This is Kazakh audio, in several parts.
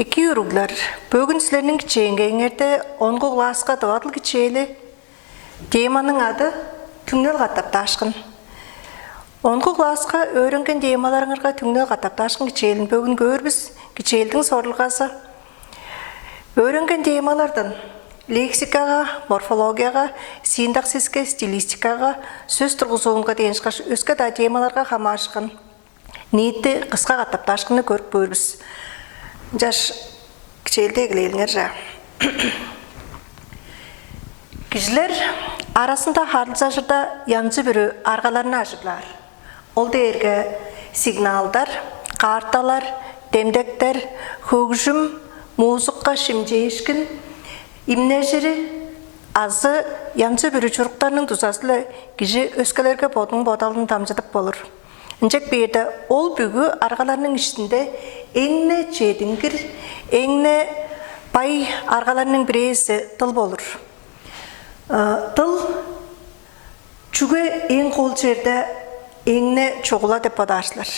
Iki uruglar, bugün sizlerinin kичээнгеңерде 10 класска тавадыл кичээле теманын ады түңнөл каттапташкын. 10 класска өйрөнгөн темаларыңарга түңнөл каттапташкын кичээлин бүгүн көрбүз. Кичээлдин сорулгасы. Өйрөнгөн темалардан лексикага, морфологияга, синтаксиске, стилистикага, сөз тургузуунга дейинчкаш өскө да темаларга камашкын. Ниетти кыска каттапташкынны көрүп көрбүз. Жаш кичээлде келеңер жа. Кишилер арасында харылсашырда янчы бирөө аргаларына ажырлар. Ол дээрге сигналдар, карталар, демдектер, хөгжүм, музыкка шимжейишкин, имнежири, азы янчы бирөө чуруктарынын тузасылы киши өскөлөргө бодун бодалын тамжытып болур. Инжек бейді ол бүгі арғаларының ішінде еңне жедінгір, еңне бай арғаларының біресі тыл болыр. Тыл чүге ең қол жерді еңне чоғыла деп бадарсылар.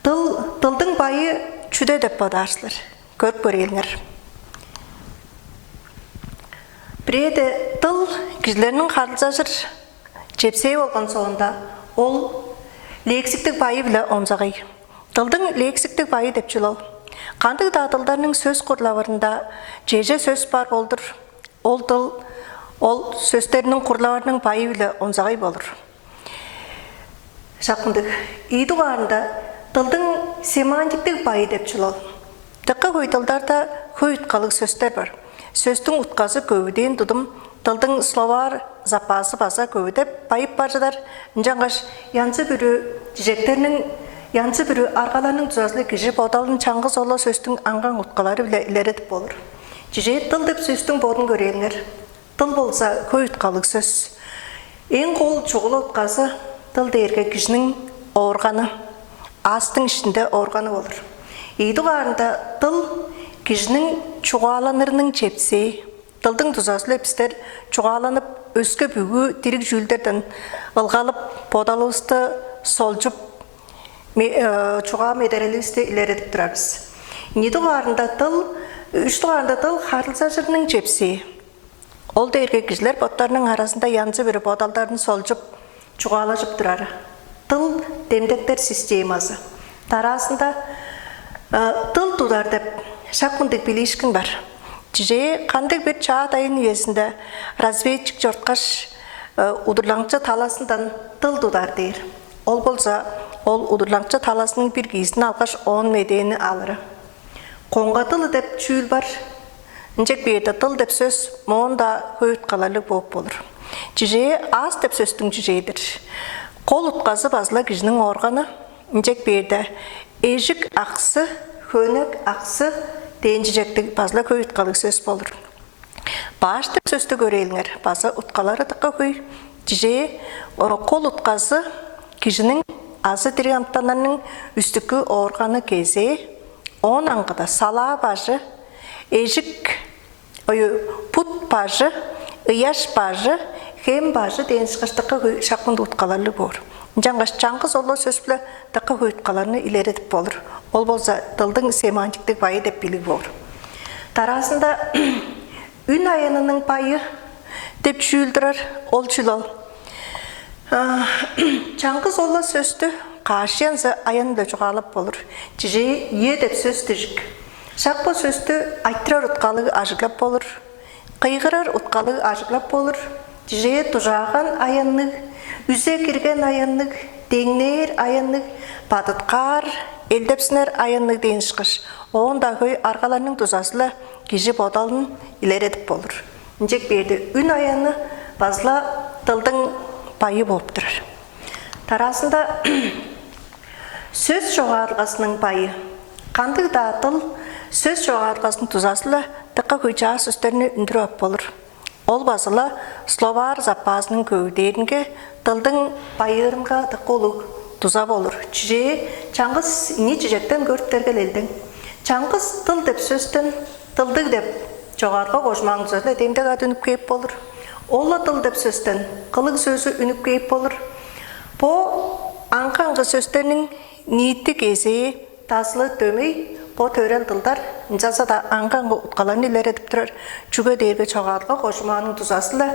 Тылдың байы чүде деп бадарсылар. Көріп көреліңер. Біреді тыл кізлерінің қарылсашыр жепсей болған соғында ол лексиктик байы биле онзагай. Тылдың лексиктик байы деп жылау. Кандык да тылдарның сөз курлабарында жеже сөз бар болдыр. Ол тыл, ол сөздерінің курлабарының байы биле онзагай болыр. Шақындық. Иду барында тылдың семантиктик байы деп жылау. Тыққа көй тылдарда көй ұтқалық сөздер бар. Сөздің ұтқасы көбіден тұдым тылдың словар запасы баса көбідеп байып баржадар. Жаңғаш янсы бүрі жежектерінің, янсы бүрі арғаларының тұзасылы кежі бодалын чаңғы солы сөздің аңған ұтқалары біле илеретіп болыр. Жеже тыл деп сөздің бодын көреліңер. Тыл болса көй ұтқалық сөз. Ең қол чоғылы ұтқасы тыл дерге кішінің орғаны, астың ішінде орғаны болыр. Ейді қарында тыл кішінің чуғаланырының чепсей, тылдың тұзасылы эпистер чуғаланып өскі бүгі тирик жүлдерден ылғалып, подалысты солжып, чуға медерелісті илеретіп тұрарыз. Неді ғарында тыл, үшті ғарында тыл қарылсашырының чепсей. Ол дерге кішілер боттарының арасында янсы бірі подалдарын солжып, чуғалашып тұрары. Тыл демдектер системасы. Тарасында тыл тудар деп шақмындық білешкін бар. Жеже қандық бір чаат айын үйесінде разведчик жортқаш удырлаңчы таласындан тыл тудар дейір. Ол болса, ол удырлаңчы таласының бір кейсін алғаш 10 медені алыры. Қонға тылы деп чүйл бар. Інжек бейді тыл деп сөз моғында көйт қалалық болып болыр. Жеже аз деп сөздің жежейдір. Қол ұтқазы базыла кішінің орғаны. Інжек бейді ежік ақсы, хөнік ақсы дейін жежектік базыла көй ұтқалық сөз болыр. Баш деп сөзді көреліңер. Базы ұтқалары тыққа көй. Жеже қол ұтқазы кішінің азы диригамттанының үстікі орғаны кезе, он аңғыда сала бажы, ежік, пұт бажы, ұяш бажы, хем бажы дейін шықыштыққа шақынды ұтқаларлы болыр. Жаңғаш жаңғыз олы сөз білі таққа көйтқаларыны илеретіп болыр. Ол болса тылдың семантиктік байы деп білі болыр. Тарасында үн айынының байы деп жүлдірер ол жүлал. Жаңғыз олы сөзді қашиянсы айынды жоғалып болыр. Жеже е деп сөзді жүк. Шақпы сөзді айттырар ұтқалығы ажыглап болыр. Қиғырар ұтқалығы ажыглап болыр. Жеже тұжаған айынның, үзе кірген айынның, деңнер айынның, бадытқар, елдепсінер айынның дейін шықыш. Оғында көй арғаларының тұзасылы кежі бодалын илеретіп болыр. Інжек берді үн айыны базыла тылдың байы болып тұрар. Тарасында сөз жоғарғасының байы. Қандық да тыл сөз жоғарғасының тұзасылы тыққа көй жаға сөздеріне үндірі өп болыр. Ол базыла словар запасының көйдерінге тылдың байырымға тыққолық тұза болыр. Жеже чаңғыз не жежектен көріптерге елдің. Чаңғыз тыл деп сөзден тылдық деп жоғарға қошмағын сөзді демдек ат үніп кейіп болыр. Олла тыл деп сөзден қылық сөзі үніп кейіп болыр. Бұ аңқаңғы сөздерінің ниетті кезі тасылы төмей бо төрел дылдар жаза да аңғанғы ұтқалан елер едіп тұрар. Жүгі дейгі çoğalға қошыманың тұзасылы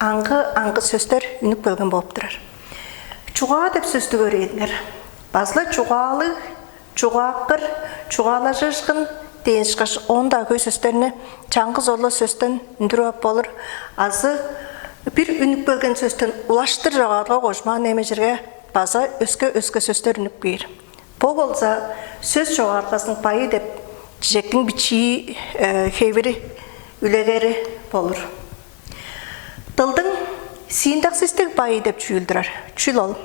аңғы сөстер үніп көлген болып тұрар. Чуға деп сөзді көрейдіңер. Базылы чуғалы, чуғаққыр, чуғала жышқын, дейін шықаш онда көй сөстеріне чаңғы зорлы сөстен үндірі ап болыр. Азы бір үніп көлген сөстен ұлаштыр жоғалға қошыманың емежерге база өске сөстер үніп кейір. Бұл болса сөз жоғалғасын пайы деп жектің бичи хейвері үлегері болыр. Дылдың сиіндақсыстық байы деп чүйілдірер. Чүл ол.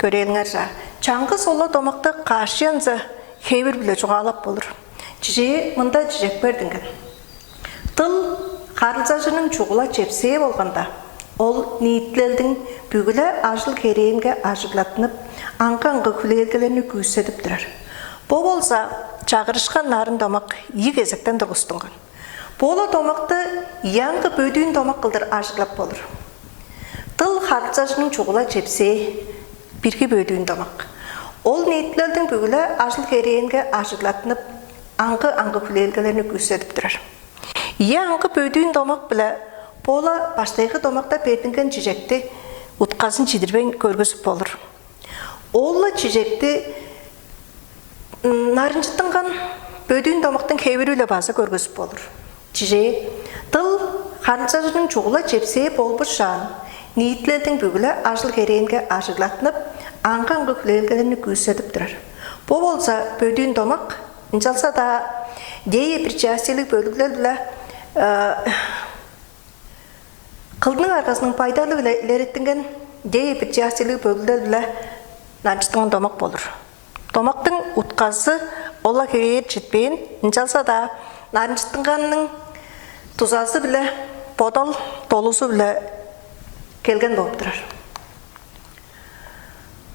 Көреліңер жа. Чаңғы солы домақты қашиянзы хейвер біле жоғалап болыр. Жие мұнда жек бердіңген. Дыл қарылзажының чуғыла чепсее болғанда, ол ниетлелдің бүгілі ажыл керейінге ажыглатынып, аңғы күлелгелеріні күйседіп тұрар. Бұл болса, чағырышқан нарын домақ ие кезектен дұрғыстыңған. Болы домақты яңғы бөдүйін домақ қылдыр ажыглап болыр. Дыл қарылзажының чуғыла чепсее бірге бөдүйін домақ. Ол ниетлелдің бүгілі ажыл керейінге ажыглатынып, аңғы күлелгелеріні күйседіп тұрар. Ие аңғы бөдүйін домақ білі, бола баштайғы домақта бердінген жежекті ұтқасын жидірбен көргізіп болыр. Олы жежекті нарынжыттынған бөдүйін домақтың кейбірілі базы көргізіп болыр. Жеже, дыл қарылзажының чуғыла жепсее болбыш жан, ниетлелдің бүгілі ажыл керейінге ажыглатынып, аңғы күлелгелеріні күйседіп тұрар. Бұл болса бөдүйін домақ жалса да дейі причастиялық бөліглер білі қылдың арқасының пайдалы білі лереттінген дейі причастиялық бөліглер білі нарынжыттыңын домақ болыр. Домақтың ұтқасы ола керейет жетпейін, жалса да нарынжыттыңғанның тұзасы білі бодал толысы білі келген болып тұрар.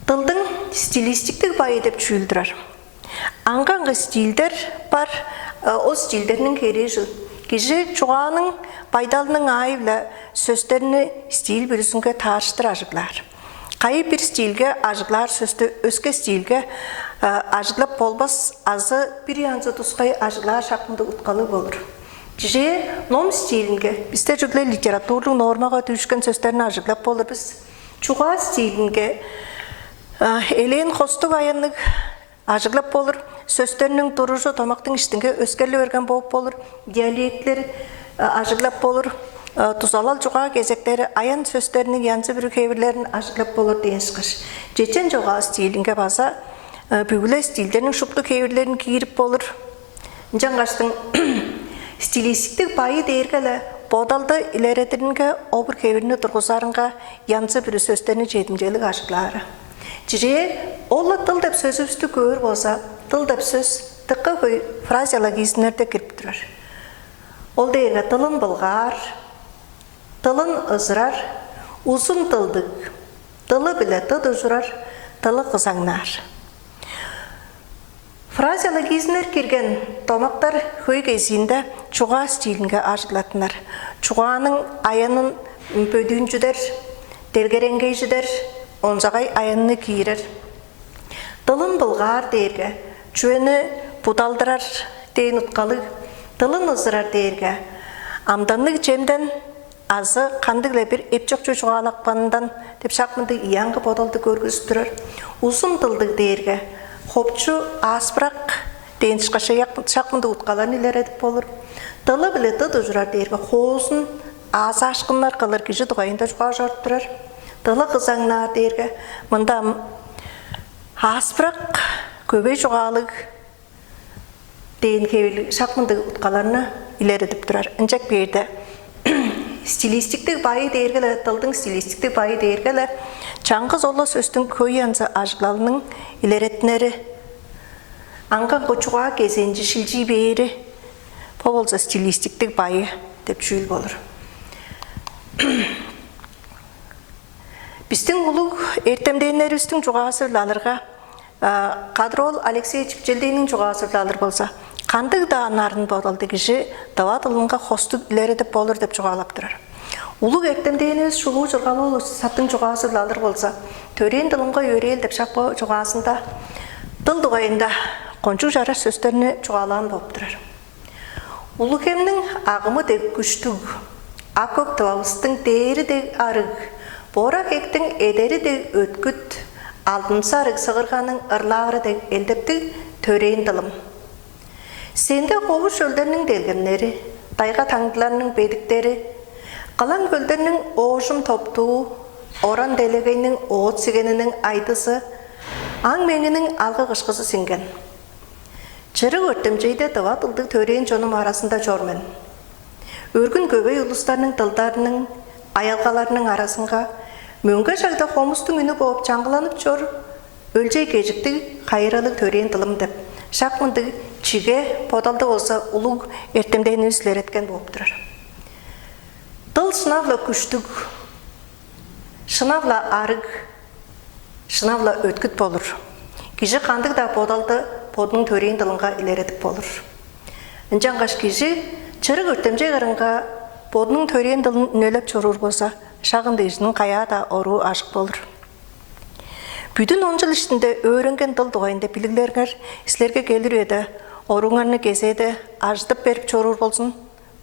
Дылдың стилистиктік байы деп чүйілдірар. Аңғанғы стильдер бар, о стильдерінің керей жыл. Кежі чуғаның пайдалының айылы сөздеріні стиль бүрісінге тағыштыр ажыглар. Қайы бір стильге ажыглар сөзді өске стильге ажыглап болбас, азы бір янзы тұсқай ажыглар шақынды ұтқалы болыр. Же ном стилінге, бізде жүгле литературлық нормаға түйшкен сөздерін ажыглап болыр біз. Чуға стилінге елен қостық аянлық ажыглап болыр, сөздерінің тұрыжы томақтың іштінге өскерлі өрген болып болыр, диалектлер ажыглап болыр, тұзалал жұға кезектері аян сөздерінің янсы бір кейбірлерін ажыглап болыр дейін шықыш. Жечен жоға стилінге база бүгілі стилдерінің шұпты кейбірлерін кейіріп болыр. Жаңғаштың стилистіктік байы дейіргілі бодалды илеретінге обыр кейбіріні тұрғызарынға янсы бір сөздерінің жетімделік ажыглары. Жире, олы тыл деп сөз үсті көр болса, тыл деп сөз тыққа көй фразиологизмлерде кіріп тұрар. Ол дейірге тылын бұлғар, тылын ызырар, ұзын тылдық, тылы біле тыды жұрар, тылы қызаңнар. Фразиологизмлер керген домақтар көй кезінде чуға стилінге ажылатынар. Чуғаның аянын бөдүйін жүдер, дергеренгей жүдер, онжағай аянны кейірір. Тылын бұлғар дейірге, чөні бұдалдырар дейін ұтқалы, тылын ұзырар дейірге, амданлық жемден азы қандығылы бір епчоқ чөшіға алақпанынан деп шақмынды иянғы бодалды көргізіп тұрар. Ұзын тылдық дейірге, қопчу аспырақ дейін шақмынды ұтқалан елер едіп болыр. Тылы білі тұды жүрар дейірге, қоғызын аз ашқынлар қалыр кеші дұғайында жұға жарып тұрар. Тылы қызаңнар дейірге, мұнда аспырақ көбей жұғалық дейін кевелі шақмынды ұтқаларына илер едіп тұрар. Інжек берді. Стилистиктік байы дейіргелі, тылдың стилистиктік байы дейіргелі, чаңғы золы сөздің көй янзы ажғылалының илеретінері, аңған қочуға кезенжі шілжі бейірі, бұл болса стилистиктік байы деп жүйіл болыр. Біздің ұлық ертемдейінер үстің жұғасырлалырға Қадырол Алексей Чіпчелдейінің жұғасырлалыр болса, қандық да нарын бодалды кіші дават ұлынға қостық үлері деп болыр деп жұғалап тұрар. Ұлық ертемдейініз шұлу жұрғалы саттың жұғасырлалыр болса, төрен дылынға өрел деп шақпы жұғасында дыл дұғайында қончук жара сөздеріне чуалан болып тұрар. Улукемнің ағымы дег күштүг, акөк туалыстың дейірі дег арыг, бора кектің едері дег өткүт, алтынса арыг сығырғаның ырлағыры дег елдептіг төрейін дылым. Сенде қоғыш өлдерінің делгенлері, тайға таңдыларының бедіктері, қалан көлдерінің оғышым топтуы, оран делегейінің оғыт сигенінің айдысы, аң меңінің алғы қышқысы синген. Чыры өттім жейде дыва тылдық төрейін жоным арасында жормен. Өргін көбей ұлыстарының тылдарының, аялғаларының арасынға, мөңгі жагда қомыстың үні болып жаңғыланып жор, өлжей кежікті қайыралық төрейін тылым деп, шақмынды чиге подалды болса ұлық ертемдейін өсілер еткен болып тұрар. Тыл шынавла күштік, шынавла арыг, шынавла өткіт болыр. Кежі қандық да подалды подның төрейін тылынға илеретік болыр. Інжанғаш кежі чырық өртемже ғырынға подның төрейін тылын үнелеп чорур болса, шағынды ежінің қая да ору ашық болыр. Бүтін 10 жыл ішінде өрінген тыл дуайында білігілергер ісілерге келір еді, оруңарны кезеді, аждып беріп чорур болсын,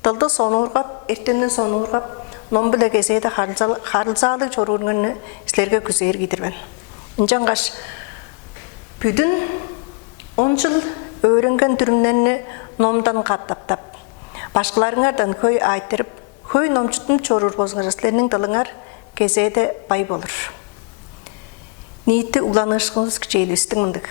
тылды соны ұрғап, ертеннен соны ұрғап, ном біле кезеді қарылзалық чорурыңарны ісілерге күзейір кедірбен. Инжанғаш, бүтін 10 жыл өрінген түрімнені номдан қаттаптап, башқыларыңардан көй айтырып, көй номчытын чорур болсыңар ісілерінің тылыңар кезеді бай болыр. Ниетті уланышқыңыз кішейлістің мұндық.